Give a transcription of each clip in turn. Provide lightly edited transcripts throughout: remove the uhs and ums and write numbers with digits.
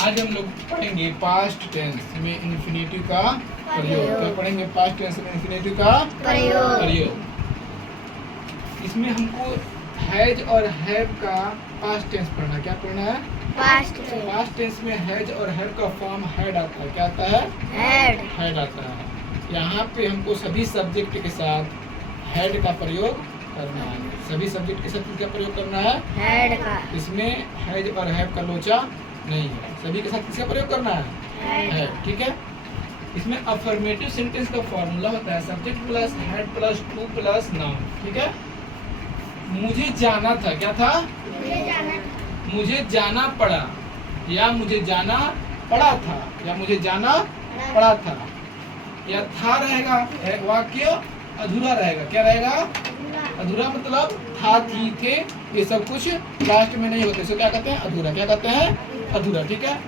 आज हम लोग पढ़ेंगे पास्ट टेंस में इन्फिनेटिव का प्रयोग। क्या पढ़ेंगे? पास्ट टेंस में इन्फिनेटिव का प्रयोग। इसमें हमको हैज और हैव का पास्ट टेंस पढ़ना। क्या पढ़ना है? पास्ट टेंस में हैज और हैव का फॉर्म हैड आता है। क्या आता है? हैड आता है। यहाँ पे हमको सभी सब्जेक्ट के साथ हैड का प्रयोग करना है। सभी सब्जेक्ट के साथ किसका प्रयोग करना है? हैड का। इसमें हैज और हैव का लोचा नहीं है। सभी के साथ किसका प्रयोग करना है? हैड। ठीक है। इसमें अफर्मेटिव सेंटेंस का फॉर्मूला होता है subject plus had plus two plus noun. ठीक है। मुझे जाना था। क्या था? मुझे जाना पड़ा, या मुझे जाना पड़ा था, या मुझे जाना पड़ा था। या था रहेगा, वाक्य अधूरा रहेगा। क्या रहेगा? अधूरा। मतलब था, थी, थे, ये सब कुछ लास्ट में नहीं होते, इसे क्या कहते हैं? अधूरा। क्या कहते हैं? अधूरा। ठीक है।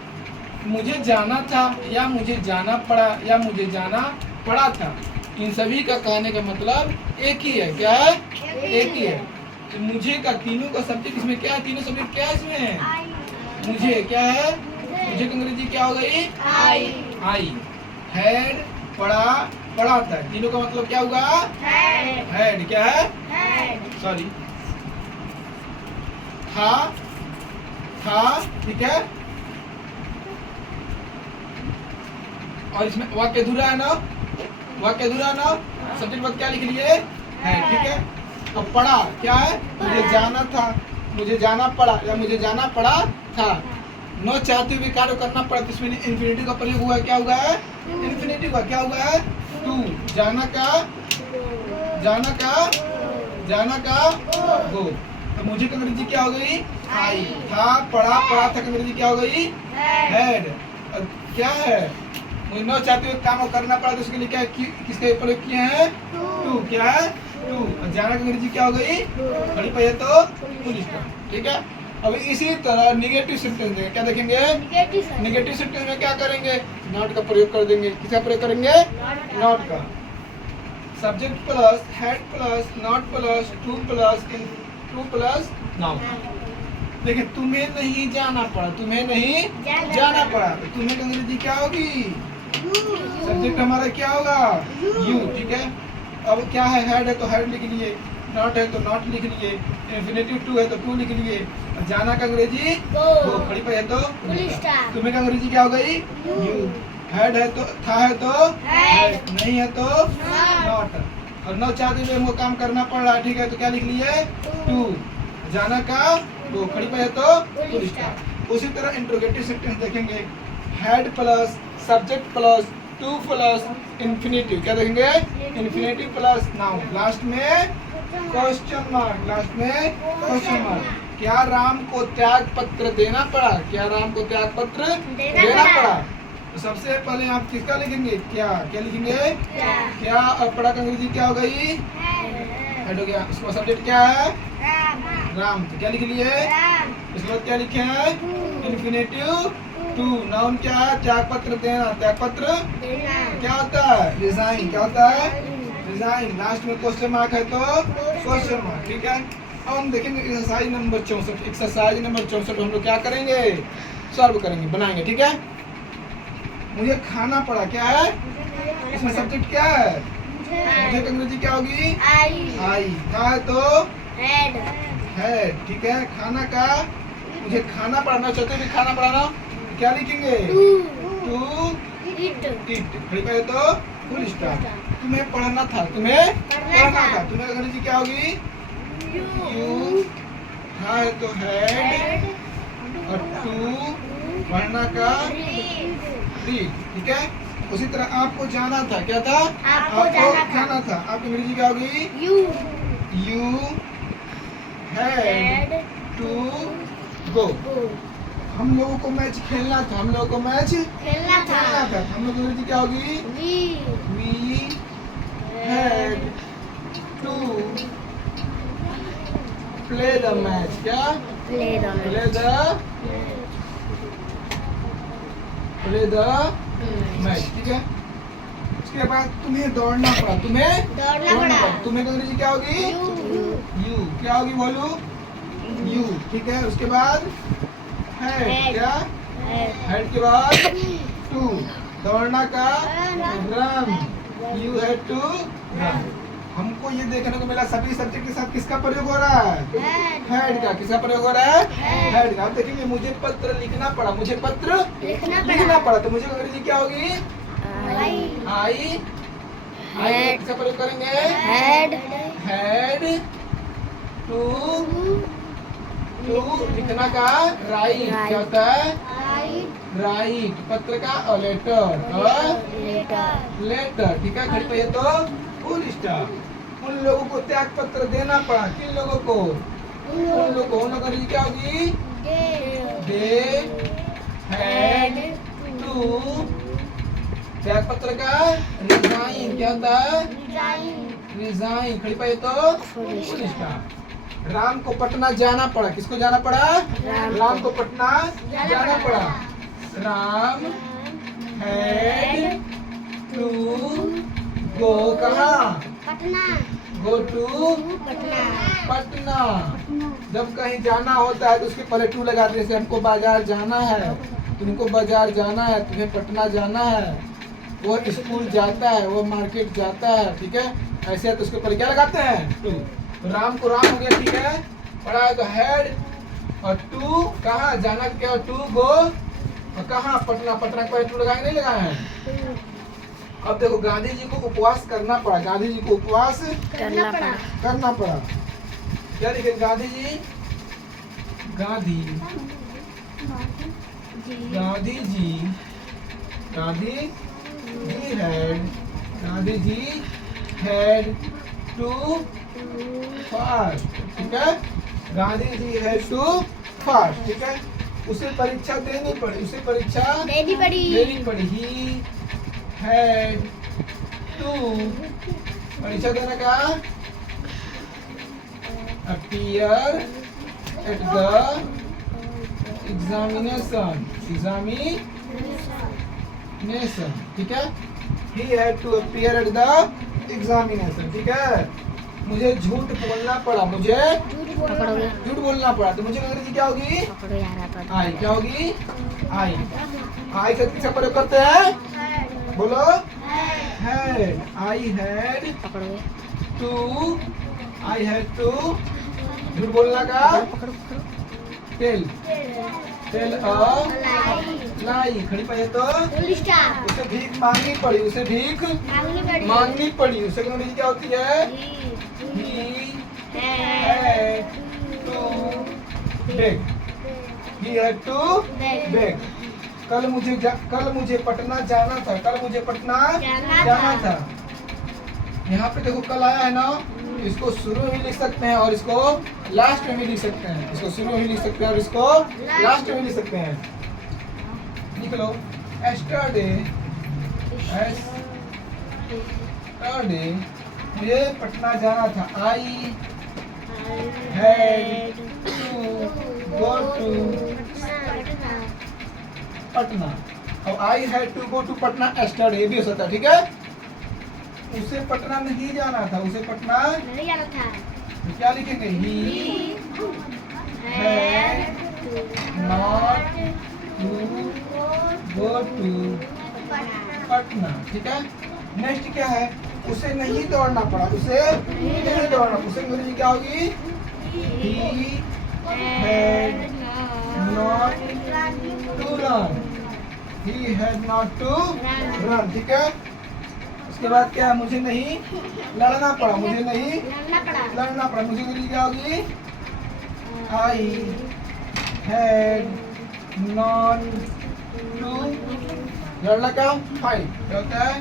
मुझे जाना था, या मुझे जाना पड़ा, या मुझे जाना पड़ा था, इन सभी का कहने का मतलब एक ही है। क्या है? एक ही है। तो मुझे का तीनों का सब्जेक्ट इसमें क्या है? तीनों सब्जेक्ट क्या है इसमें है? मुझे क्या है? मुझे की अंग्रेजी क्या हो गई? आई। हैड, पढ़ा, पढ़ा था, तीनों का मतलब क्या हुआ? हैड। क्या है? सॉरी, था। ठीक है। और इसमें वाक्य अधूरा है ना? वाक्य अधूरा है ना? सब्जेक्ट बाद क्या लिख लिए? है। ठीक है। अब पढ़ा क्या है? मुझे जाना था, मुझे जाना पड़ा, या मुझे जाना पड़ा था। न चाहते हुए कार्य करना पड़ा, तो इसमें इन्फिनेटिव का प्रयोग हुआ है। क्या हुआ है? इन्फिनेटिव का क्या हुआ है? टू। जाना का गो। तो मुझे की अंग्रेजी क्या हो गई? आई। था, पढ़ा, पढ़ा था, अंग्रेजी क्या हो गई? हैड। क्या है? मुझे न चाहते हुए काम करना पड़ा, तो उसके लिए क्या किसके प्रयोग किए हैं? टू। क्या है? टू। और जाना की अंग्रेजी क्या हो गई? खड़ी पे है तो पुलिस का। ठीक है। अब इसी तरह निगेटिव सेंटेंस में क्या देखेंगे? निगेटिव सेंटेंस में क्या करेंगे? नॉट का प्रयोग कर देंगे। किसका प्रयोग करेंगे? नॉट का। Subject plus had plus not plus two plus noun. देखिए, तुम्हें नहीं जाना पड़ा, तुम्हें नहीं जाना पड़ा, तो तुम्हें की अंग्रेजी क्या होगी? सब्जेक्ट हमारा क्या होगा? यू। ठीक है। अब क्या है? हैड है तो हैड लिख लिए, नॉट है तो नॉट लिख लिए, इन्फिनेटिव टू है तो टू लिख लिए, जाना का अंग्रेजी गो, खड़ी पे है तो तुम्हें का अंग्रेजी क्या हो गई? यू। हैड है तो था, है तो हैड, नहीं है तो नॉट। और न चाहते हुए हमको काम करना पड़ रहा है। ठीक है। तो क्या लिख लिए? टू। जाना का गो, खड़ी पे है तो फुल स्टॉप। उसी तरह इंट्रोगेटिव सेंटेंस देखेंगे। Had plus subject plus two plus infinitive. क्या देखेंगे? इन्फिनेटिव प्लस नाउन, लास्ट में क्वेश्चन मार्क। लास्ट में क्वेश्चन मार्क। क्या राम को त्याग पत्र देना पड़ा? क्या राम को त्याग पत्र देना पड़ा? तो सबसे पहले आप किसका लिखेंगे? क्या लिखेंगे? क्या। और पढ़ा का अंग्रेजी क्या हो गई? हैड हो गया। उसका सब्जेक्ट क्या है? राम। तो क्या लिख लिए? इसके बाद क्या लिखे हैं? Infinitive to. नाउन क्या है? त्याग पत्र देना। त्याग पत्र क्या होता है? रिजाइन। क्या होता है? रिजाइन। लास्ट में क्वेश्चन मार्क है तो क्वेश्चन मार्क। ठीक है। अब हम देखेंगे एक्सरसाइज नंबर 64। एक्सरसाइज नंबर 64 हम लोग क्या करेंगे? सॉल्व करेंगे, बनाएंगे। ठीक है। मुझे खाना पड़ा। क्या है? इसमें सब्जेक्ट क्या है? मुझे की अंग्रेजी क्या होगी? आई। था है तो हैड। ठीक है। खाना का मुझे खाना पड़ा, ना चाहते भी खाना पड़ा ना, क्या लिखेंगे? To it. खड़ी पे है तो फुल स्टॉप। तुम्हें पढ़ना था, तुम्हें पढ़ना था, तुम्हें अंग्रेजी क्या होगी? यू। हाँ है तो हैड, और टू पढ़ना का रीड। ठीक है। उसी तरह आपको जाना था। क्या था? आपको जाना था। आपकी अंग्रेजी क्या होगी? You had to go. हम लोगों को मैच खेलना था। हम लोगों को मैच खेलना था। हम लोग की अंग्रेजी क्या होगी? We had to play the match. क्या? Play the match. ठीक है। उसके बाद तुम्हें दौड़ना पड़ा। तुम्हें दौड़ना पड़ा। तुम्हें अंग्रेजी क्या होगी? यू। क्या होगी? बोलो। यू। ठीक है। उसके बाद हैड। क्या? हेड के बाद टू, दौड़ना का run, you had to run. हमको ये देखने को मिला सभी सब्जेक्ट के साथ किसका प्रयोग हो रहा है? हेड का। किसका प्रयोग हो रहा है? हेड का। अब देखिए मुझे पत्र लिखना पड़ा, मुझे पत्र लिखना पड़ा, तो मुझे अंग्रेजी क्या होगी? आई। आई किसका प्रयोग करेंगे? हेड टू, लिखना का राइट। क्या होता है? राइट। पत्र का लेटर, लेटर। ठीक है, खड़ी पे तो फुल स्टॉप। उन लोगों को त्याग पत्र देना पड़ा। किन लोगों को? उन लोगों को। उन लोगों की क्या होगी? दे हैड टू, त्याग पत्र का रिजाइन। क्या होता है? रिजाइन। खड़ी पे तो फुल स्टॉप। राम को पटना जाना पड़ा। किसको जाना पड़ा? राम को पटना जाना पड़ा। राम हैड टू गो कहाँ? Go to Patna. जब कहीं जाना होता है तो उसके पहले टू लगाते हैं। जैसे हमको बाजार जाना है, तुमको बाजार जाना है, तुम्हें पटना जाना है, वो स्कूल जाता है, वो मार्केट जाता है। ठीक है, ऐसे है तो उसके ऊपर क्या लगाते हैं? टू। तो राम को राम हो गया। ठीक है, पढ़ा है तो हेड और टू कहाँ जाना? क्या? टू गो और कहाँ? पटना। पटना के पहले टू लगाए नहीं लगाए हैं? अब देखो गांधी जी को उपवास करना पड़ा। गांधी जी को उपवास करना पड़ा। क्या लिखे? Gandhi ji, Gandhi ji, Gandhi ji had to fast. ठीक है, Gandhi ji had to fast. ठीक है, उसे परीक्षा देनी पड़ी। उसे परीक्षा देनी पड़ी। ही हैड टू, परीक्षा देने का अपीयर एट द एग्जामिनेशन। ठीक है, he had to appear at the examination. ठीक है, मुझे झूठ बोलना पड़ा। मुझे झूठ बोलना पड़ा। तो मुझे अंग्रेजी क्या होगी? आई। क्या होगी? आई। आई का किसका प्रयोग करते हैं? बोलो। हैड। आई हैड टू, झूठ बोलना का टेल अ लाई। खड़ी पाई तो उसे भीख मांगनी पड़ी। उसे भीख मांगनी पड़ी। उसे अंग्रेजी क्या होती है? He had to beg. He had to beg. कल मुझे पटना जाना था। कल मुझे पटना जाना था। यहाँ पे देखो कल आया है ना, इसको शुरू में भी लिख सकते हैं और इसको लास्ट में भी लिख सकते हैं। इसको शुरू में भी लिख सकते हैं और इसको लास्ट में भी लिख सकते हैं। लिख लो। एस्टरडे मुझे पटना जाना था। I had to go to Patna. और I had to go to Patna yesterday भी हो सकता है। ठीक है, उसे पटना नहीं जाना था। उसे पटना नहीं जाना था। तो क्या लिखेंगे? He had not to go to Patna. ठीक है, नेक्स्ट क्या है? उसे नहीं दौड़ना पड़ा। उसे नहीं दौड़ना। उसे अंग्रेजी क्या होगी? He had not to run. He had not to run. ठीक है, उसके बाद क्या है? मुझे नहीं लड़ना पड़ा। मुझे नहीं लड़ना पड़ा। मुझे अंग्रेजी क्या होगी? आई हैड नॉट टू, लड़ना का फाइट। क्या होता है?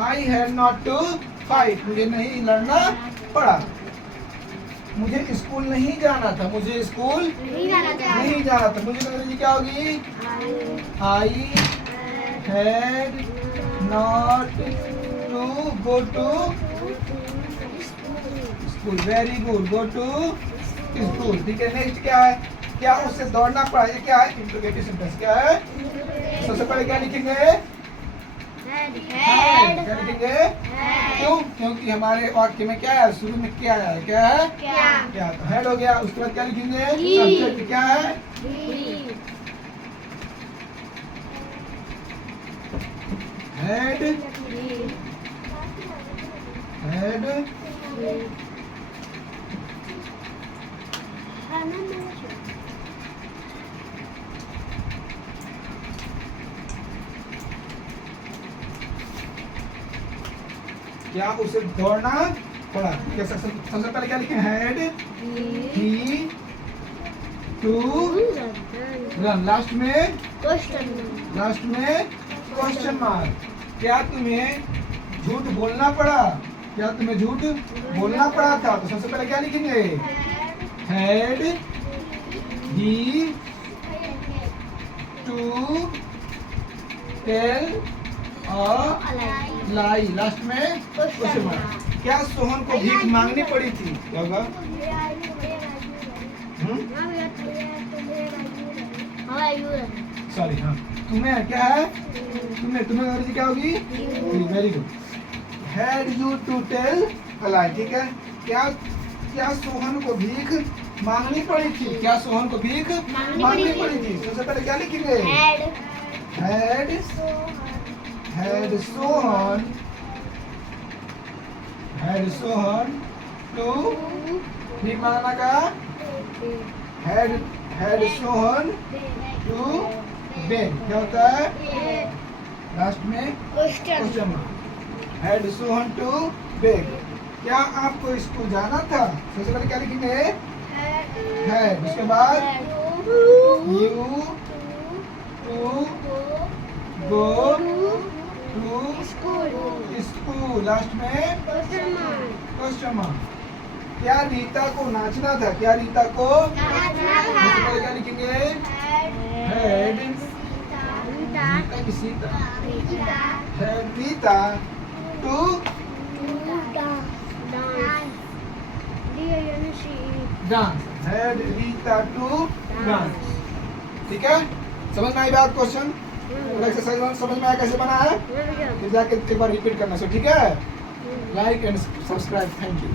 I had not to fight. मुझे नहीं लड़ना पड़ा। मुझे स्कूल नहीं जाना था। मुझे स्कूल नहीं जाना था। मुझे अंग्रेजी क्या होगी? I had not to go to school. Very good, go to school. ठीक है, नेक्स्ट क्या है? क्या उससे दौड़ना पड़ा? ये क्या है? Interrogative sentence. क्या है? सबसे पहले क्या लिखेंगे? हेड क्या लिखेंगे? क्यों? क्योंकि हमारे वाक्य में क्या है? शुरू में क्या है? क्या है? क्या? तो हेड हो गया। उसके बाद क्या लिखेंगे? सब्जेक्ट क्या है? हेड हेड क्या उसे दौड़ना पड़ा? क्या सबसे पहले क्या लिखे? Had he to run. Last में क्वेश्चन मार्क। क्या तुम्हें झूठ बोलना पड़ा? क्या तुम्हें झूठ बोलना पड़ा था? तो सबसे पहले क्या लिखेंगे? Had he to tell lie. Last में क्वेश्चन मार्क। क्या सोहन को भीख मांगनी पड़ी थी? क्या होगा? सॉरी, हाँ। तुम्हें क्या है? तुम्हें अंग्रेजी क्या होगी? Very good. Had you to tell a lie. ठीक है। क्या सोहन को भीख मांगनी पड़ी थी? क्या सोहन को भीख मांगनी पड़ी थी? सबसे पहले क्या लिखेंगे? हैड सोहन टू भीख मांगना का हैड सोहन टू बेग। क्या होता है? लास्ट में question mark. Had Sohan to beg. क्या आपको स्कूल जाना था? सबसे पहले क्या लिखेंगे? हैड। उसके बाद you to go to school. Last में क्वेश्चन मार्क। क्या रीता को नाचना था? क्या रीता को सबसे पहले क्या लिखेंगे? हैड रीता की Sita. Had Rita to dance. Had Rita to dance. ठीक है। समझ में आई बात? क्वेश्चन एक्सरसाइज समझ में आया कैसे बना है? फिर जाके एक बार रिपीट करना। सो ठीक है। Like and subscribe. Thank you.